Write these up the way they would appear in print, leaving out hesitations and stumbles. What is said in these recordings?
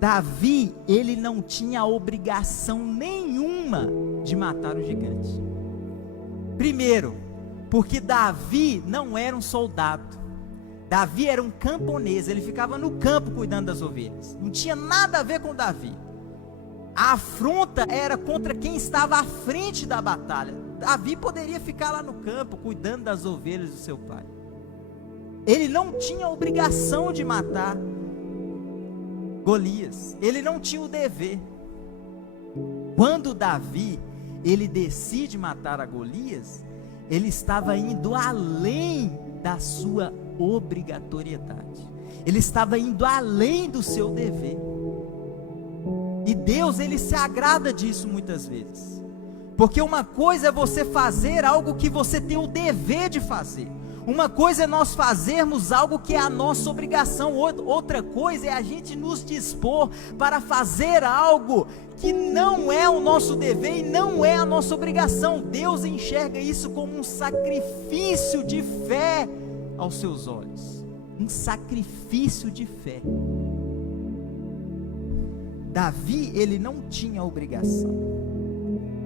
Davi, ele não tinha obrigação nenhuma de matar o gigante. Primeiro, porque Davi não era um soldado. Davi era um camponês, ele ficava no campo cuidando das ovelhas. Não tinha nada a ver com Davi. A afronta era contra quem estava à frente da batalha. Davi poderia ficar lá no campo cuidando das ovelhas do seu pai. Ele não tinha obrigação de matar Golias. Ele não tinha o dever. Quando Davi, ele decide matar a Golias, ele estava indo além da sua obrigatoriedade. Ele estava indo além do seu dever. E Deus, ele se agrada disso muitas vezes. Porque uma coisa é você fazer algo que você tem o dever de fazer. Uma coisa é nós fazermos algo que é a nossa obrigação. Outra coisa é a gente nos dispor para fazer algo que não é o nosso dever e não é a nossa obrigação. Deus enxerga isso como um sacrifício de fé aos seus olhos. Um sacrifício de fé. Davi, ele não tinha obrigação.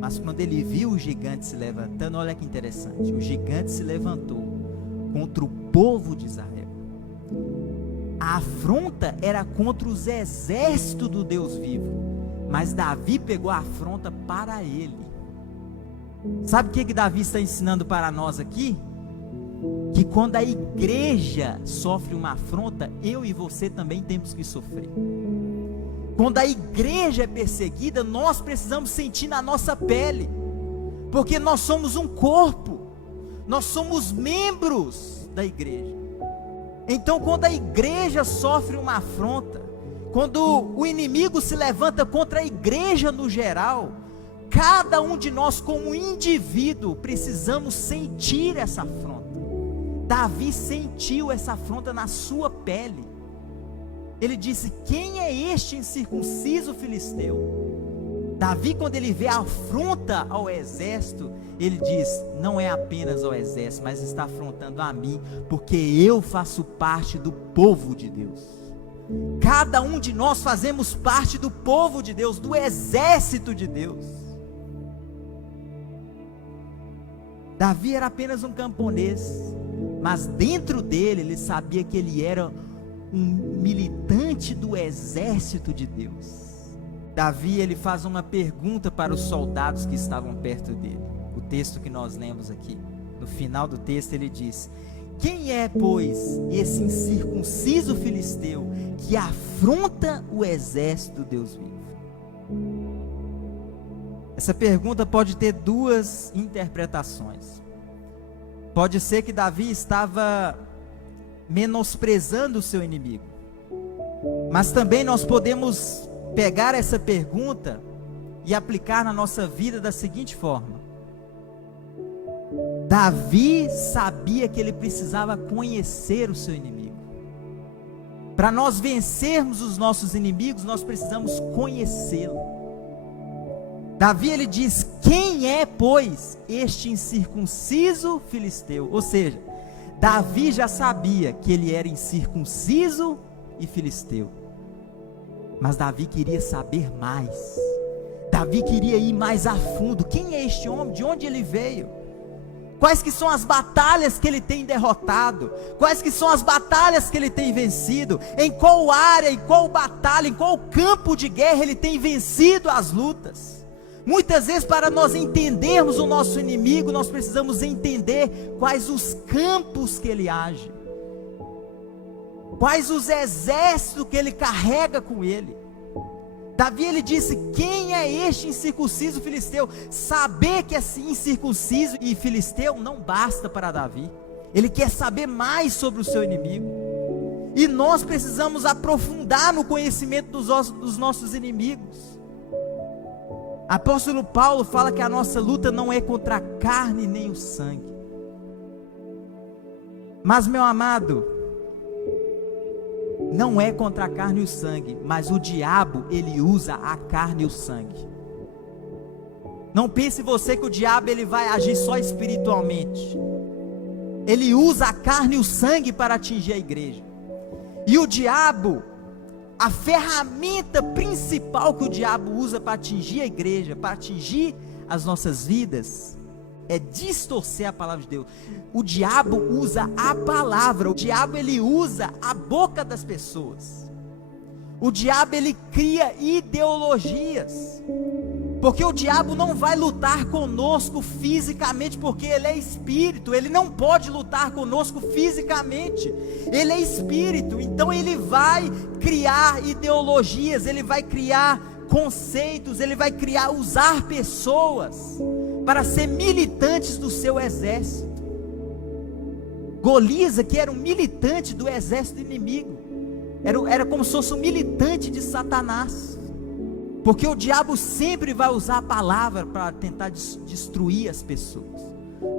Mas quando ele viu o gigante se levantando, olha que interessante. O gigante se levantou contra o povo de Israel. A afronta era contra os exércitos do Deus vivo, mas Davi pegou a afronta para ele. Sabe o que Davi está ensinando para nós aqui? Que quando a igreja sofre uma afronta, eu e você também temos que sofrer. Quando a igreja é perseguida, nós precisamos sentir na nossa pele, porque nós somos um corpo. Nós somos membros da igreja. Então, quando a igreja sofre uma afronta, quando o inimigo se levanta contra a igreja no geral, cada um de nós como indivíduo precisamos sentir essa afronta. Davi sentiu essa afronta na sua pele. Ele disse: quem é este incircunciso filisteu? Davi, quando ele vê a afronta ao exército, ele diz: não é apenas ao exército, mas está afrontando a mim, porque eu faço parte do povo de Deus. Cada um de nós fazemos parte do povo de Deus, do exército de Deus. Davi era apenas um camponês, mas dentro dele ele sabia que ele era um militante do exército de Deus. Davi, ele faz uma pergunta para os soldados que estavam perto dele. O texto que nós lemos aqui, no final do texto ele diz: quem é, pois, esse incircunciso filisteu que afronta o exército do Deus vivo? Essa pergunta pode ter duas interpretações. Pode ser que Davi estava menosprezando o seu inimigo, mas também nós podemos pegar essa pergunta e aplicar na nossa vida da seguinte forma: Davi sabia que ele precisava conhecer o seu inimigo. Para nós vencermos os nossos inimigos, nós precisamos conhecê-lo. Davi, ele diz: quem é, pois, este incircunciso filisteu? Ou seja, Davi já sabia que ele era incircunciso e filisteu. Mas Davi queria saber mais. Davi queria ir mais a fundo. Quem é este homem? De onde ele veio? Quais que são as batalhas que ele tem derrotado? Quais que são as batalhas que ele tem vencido? Em qual área, em qual batalha, em qual campo de guerra ele tem vencido as lutas? Muitas vezes, para nós entendermos o nosso inimigo, nós precisamos entender quais os campos que ele age, quais os exércitos que ele carrega com ele. Davi, ele disse: quem é este incircunciso filisteu? Saber que é incircunciso e filisteu não basta para Davi. Ele quer saber mais sobre o seu inimigo. E nós precisamos aprofundar no conhecimento dos nossos inimigos. Apóstolo Paulo fala que a nossa luta não é contra a carne nem o sangue. Mas, meu amado, não é contra a carne e o sangue, mas o diabo, ele usa a carne e o sangue. Não pense você que o diabo, ele vai agir só espiritualmente. Ele usa a carne e o sangue para atingir a igreja. E o diabo, A ferramenta principal que o diabo usa para atingir a igreja, para atingir as nossas vidas, é distorcer a palavra de Deus. O diabo usa a palavra, o diabo ele usa a boca das pessoas. O diabo ele cria ideologias. Porque o diabo não vai lutar conosco fisicamente, porque ele é espírito, ele não pode lutar conosco fisicamente, ele é espírito, então ele vai criar ideologias, ele vai criar conceitos, ele vai usar pessoas para ser militantes do seu exército. Golias aqui era um militante do exército inimigo, era como se fosse um militante de Satanás. Porque o diabo sempre vai usar a palavra para tentar destruir as pessoas.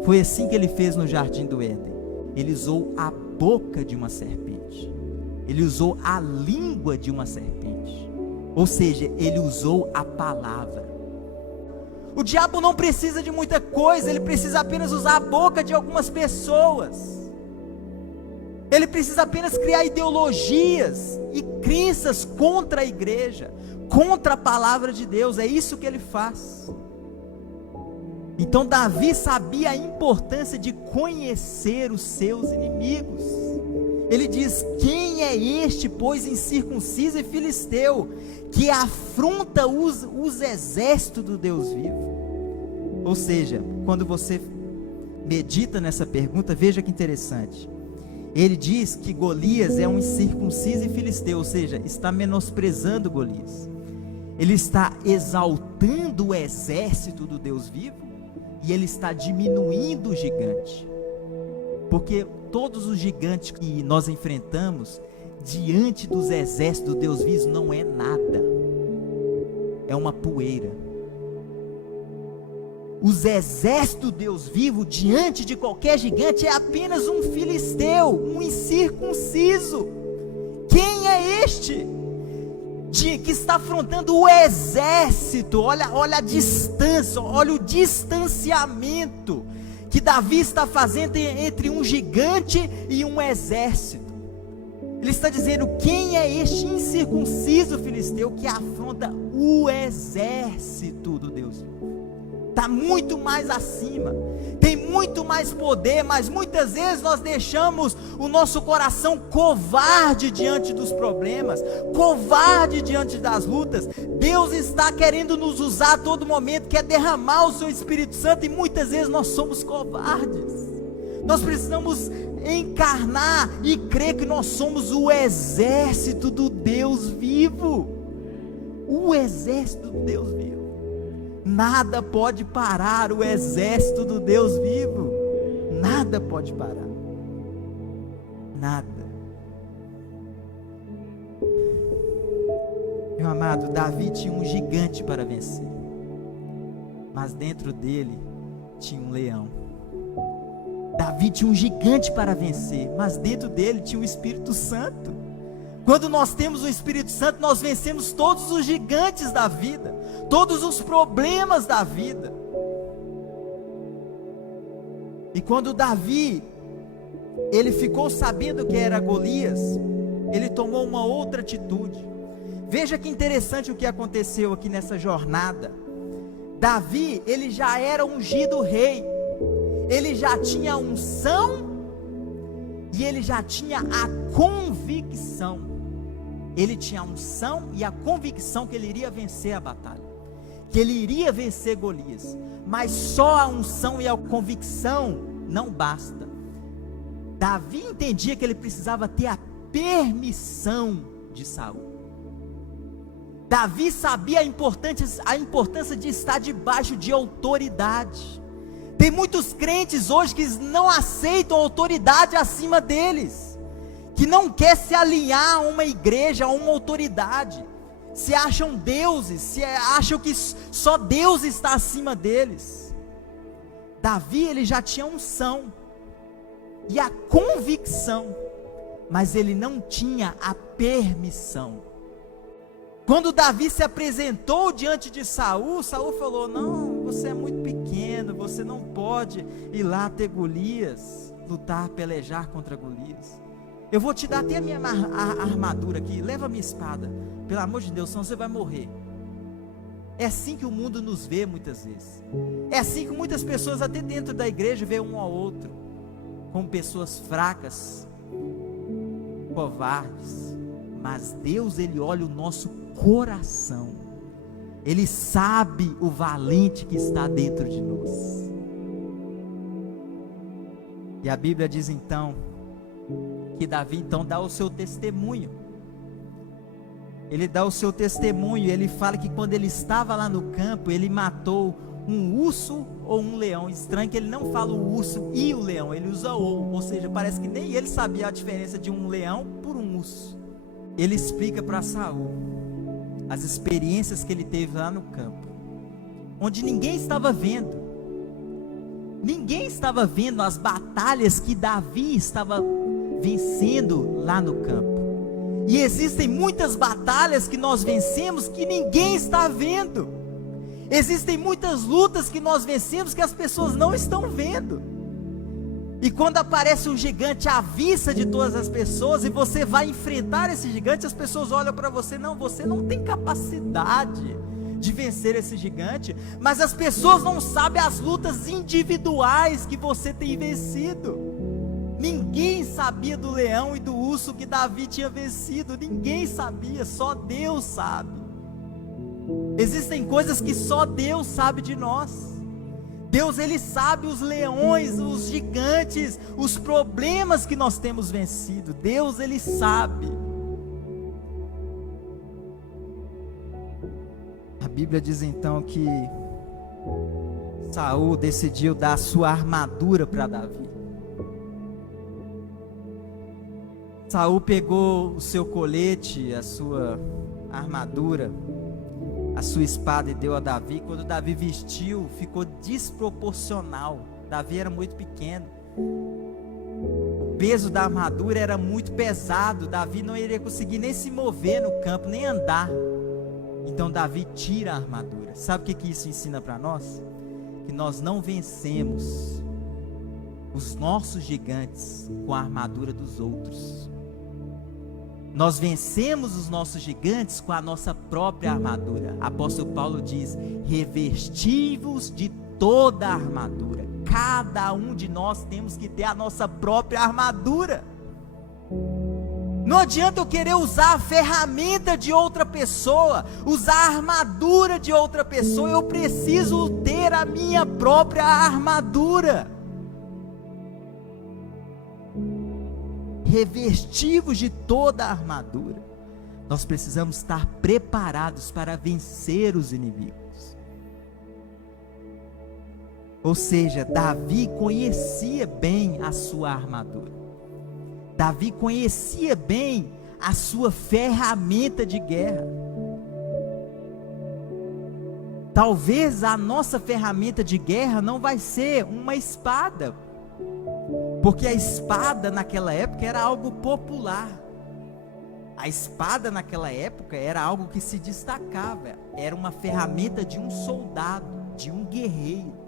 Foi assim que ele fez no jardim do Éden. Ele usou a boca de uma serpente. Ele usou a língua de uma serpente. Ou seja, ele usou a palavra. O diabo não precisa de muita coisa, ele precisa apenas usar a boca de algumas pessoas. Ele precisa apenas criar ideologias e crenças contra a igreja, contra a palavra de Deus. É isso que ele faz. Então Davi sabia a importância de conhecer os seus inimigos. Ele diz: quem é este, pois incircunciso e filisteu, que afronta os exércitos do Deus vivo? Ou seja, quando você medita nessa pergunta, veja que interessante. Ele diz que Golias é um incircunciso e filisteu, ou seja, está menosprezando Golias. Ele está exaltando o exército do Deus vivo e ele está diminuindo o gigante. Porque todos os gigantes que nós enfrentamos diante dos exércitos do Deus vivo não é nada. É uma poeira. Os exércitos do Deus vivo diante de qualquer gigante é apenas um filisteu, um incircunciso. Quem é este que está afrontando o exército? Olha a distância, olha o distanciamento que Davi está fazendo entre um gigante e um exército. Ele está dizendo: quem é este incircunciso filisteu que afronta o exército do Deus vivo? Está muito mais acima, tem muito mais poder, mas muitas vezes nós deixamos o nosso coração covarde diante dos problemas, covarde diante das lutas. Deus está querendo nos usar a todo momento, quer derramar o seu Espírito Santo, e muitas vezes nós somos covardes. Nós precisamos encarnar e crer que nós somos o exército do Deus vivo, o exército do Deus vivo. Nada pode parar o exército do Deus vivo. Nada pode parar. Nada. Meu amado, Davi tinha um gigante para vencer, mas dentro dele tinha um leão. Davi tinha um gigante para vencer, mas dentro dele tinha o Espírito Santo. Quando nós temos o Espírito Santo, nós vencemos todos os gigantes da vida, todos os problemas da vida. E quando Davi, ele ficou sabendo que era Golias, ele tomou uma outra atitude. Veja que interessante o que aconteceu aqui nessa jornada. Davi, ele já era ungido rei, ele já tinha unção e ele já tinha a convicção. Ele tinha a unção e a convicção que ele iria vencer a batalha, que ele iria vencer Golias. Mas só a unção e a convicção não basta. Davi entendia que ele precisava ter a permissão de Saul. Davi sabia a importância de estar debaixo de autoridade. Tem muitos crentes hoje que não aceitam autoridade acima deles, que não quer se alinhar a uma igreja, a uma autoridade, se acham deuses, se acham que só Deus está acima deles. Davi, ele já tinha unção e a convicção, mas ele não tinha a permissão. Quando Davi se apresentou diante de Saul, Saul falou: não, você é muito pequeno, você não pode ir lá ter Golias, lutar, pelejar contra Golias. Eu vou te dar até a minha armadura aqui, leva a minha espada, pelo amor de Deus, senão você vai morrer. É assim que o mundo nos vê muitas vezes. É assim que muitas pessoas até dentro da igreja vê um ao outro como pessoas fracas, covardes. Mas Deus, Ele olha o nosso coração. Ele sabe o valente que está dentro de nós. E a Bíblia diz então que Davi então dá o seu testemunho. Ele dá o seu testemunho, ele fala que quando ele estava lá no campo, ele matou um urso ou um leão. Estranho que ele não fala o urso e o leão, ele usa ou seja, parece que nem ele sabia a diferença de um leão por um urso. Ele explica para Saul as experiências que ele teve lá no campo, onde ninguém estava vendo. Ninguém estava vendo as batalhas que Davi estava vencendo lá no campo. E existem muitas batalhas que nós vencemos que ninguém está vendo. Existem muitas lutas que nós vencemos que as pessoas não estão vendo. E quando aparece um gigante à vista de todas as pessoas e você vai enfrentar esse gigante, as pessoas olham para você, não, você não tem capacidade de vencer esse gigante. Mas as pessoas não sabem as lutas individuais que você tem vencido. Ninguém sabia do leão e do urso que Davi tinha vencido. Ninguém sabia, só Deus sabe. Existem coisas que só Deus sabe de nós. Deus, Ele sabe os leões, os gigantes, os problemas que nós temos vencido. Deus, Ele sabe. A Bíblia diz então que Saul decidiu dar a sua armadura para Davi. Saul pegou o seu colete, a sua armadura, a sua espada e deu a Davi. Quando Davi vestiu, ficou desproporcional. Davi era muito pequeno. O peso da armadura era muito pesado. Davi não iria conseguir nem se mover no campo, nem andar. Então Davi tira a armadura. Sabe o que isso ensina para nós? Que nós não vencemos os nossos gigantes com a armadura dos outros. Nós vencemos os nossos gigantes com a nossa própria armadura. Apóstolo Paulo diz: revesti-vos de toda a armadura. Cada um de nós temos que ter a nossa própria armadura. Não adianta eu querer usar a ferramenta de outra pessoa, usar a armadura de outra pessoa. Eu preciso ter a minha própria armadura. Revestivos de toda a armadura. Nós precisamos estar preparados para vencer os inimigos. Ou seja, Davi conhecia bem a sua armadura. Davi conhecia bem a sua ferramenta de guerra. Talvez a nossa ferramenta de guerra não vai ser uma espada, porque a espada naquela época era algo popular. A espada naquela época era algo que se destacava. Era uma ferramenta de um soldado, de um guerreiro.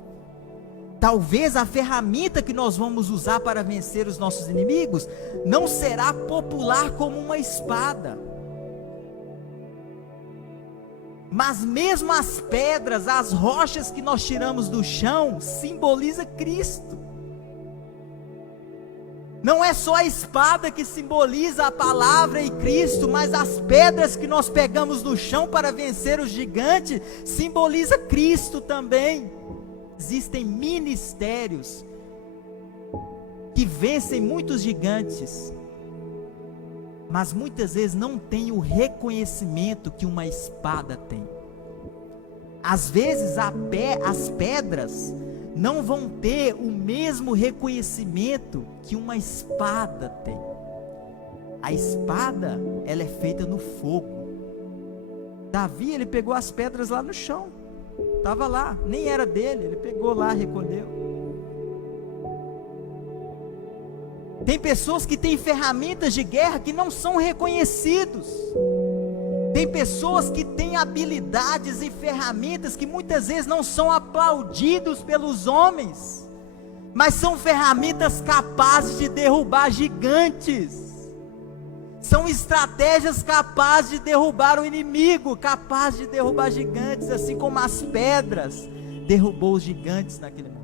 Talvez a ferramenta que nós vamos usar para vencer os nossos inimigos não será popular como uma espada. Mas mesmo as pedras, as rochas que nós tiramos do chão, simboliza Cristo. Não é só a espada que simboliza a palavra e Cristo, mas as pedras que nós pegamos no chão para vencer os gigantes, simboliza Cristo também. Existem ministérios que vencem muitos gigantes, mas muitas vezes não tem o reconhecimento que uma espada tem. Às vezes as pedras não vão ter o mesmo reconhecimento que uma espada tem. A espada, ela é feita no fogo. Davi, ele pegou as pedras lá no chão, estava lá, nem era dele, ele pegou lá, recolheu. Tem pessoas que têm ferramentas de guerra que não são reconhecidos. Tem pessoas que têm habilidades e ferramentas que muitas vezes não são aplaudidos pelos homens, mas são ferramentas capazes de derrubar gigantes. São estratégias capazes de derrubar o inimigo, capazes de derrubar gigantes, assim como as pedras derrubou os gigantes naquele momento.